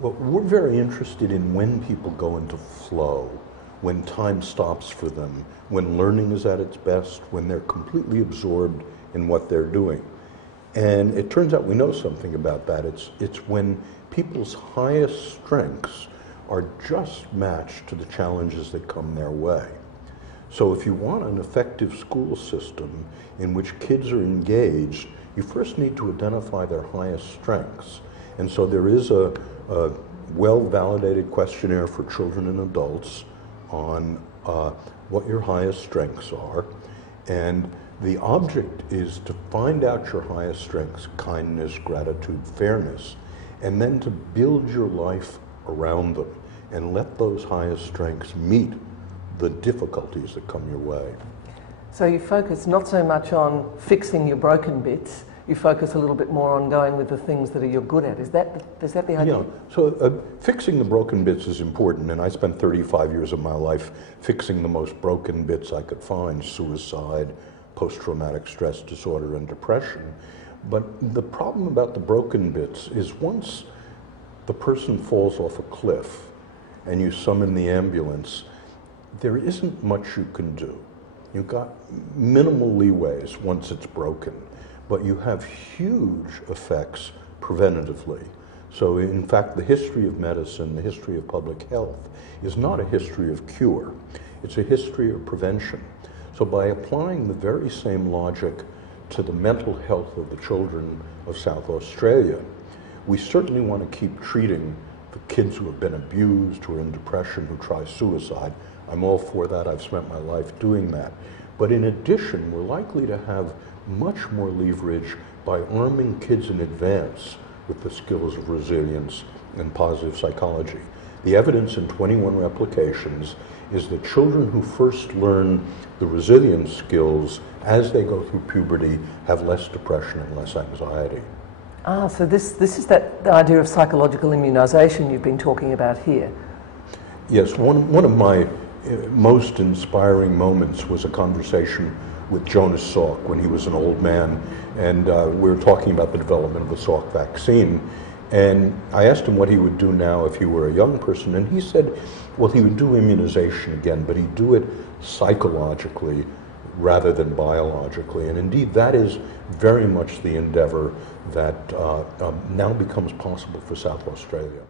Well, we're very interested in when people go into flow, when time stops for them, when learning is at its best, when they're completely absorbed in what they're doing. And it turns out we know something about that. It's when people's highest strengths are just matched to the challenges that come their way. So if you want an effective school system in which kids are engaged, you first need to identify their highest strengths. And so there is a well-validated questionnaire for children and adults on what your highest strengths are. And the object is to find out your highest strengths, kindness, gratitude, fairness, and then to build your life around them and let those highest strengths meet the difficulties that come your way. So you focus not so much on fixing your broken bits, you focus a little bit more on going with the things that you're good at. Is that the idea? Yeah, so fixing the broken bits is important, and I spent 35 years of my life fixing the most broken bits I could find: suicide, post-traumatic stress disorder, and depression. But the problem about the broken bits is once the person falls off a cliff and you summon the ambulance, there isn't much you can do. You've got minimal leeways once it's broken, but you have huge effects preventatively. So in fact, the history of medicine, the history of public health, is not a history of cure. It's a history of prevention. So by applying the very same logic to the mental health of the children of South Australia, we certainly want to keep treating the kids who have been abused, who are in depression, who try suicide. I'm all for that. I've spent my life doing that. But in addition, we're likely to have much more leverage by arming kids in advance with the skills of resilience and positive psychology. The evidence in 21 replications is that children who first learn the resilience skills as they go through puberty have less depression and less anxiety. Ah, so this is that idea of psychological immunisation you've been talking about here. Yes, one of my most inspiring moments was a conversation with Jonas Salk when he was an old man, and we were talking about the development of the Salk vaccine. And I asked him what he would do now if he were a young person, and he said, well, he would do immunization again, but he'd do it psychologically rather than biologically. And indeed, that is very much the endeavor that now becomes possible for South Australia.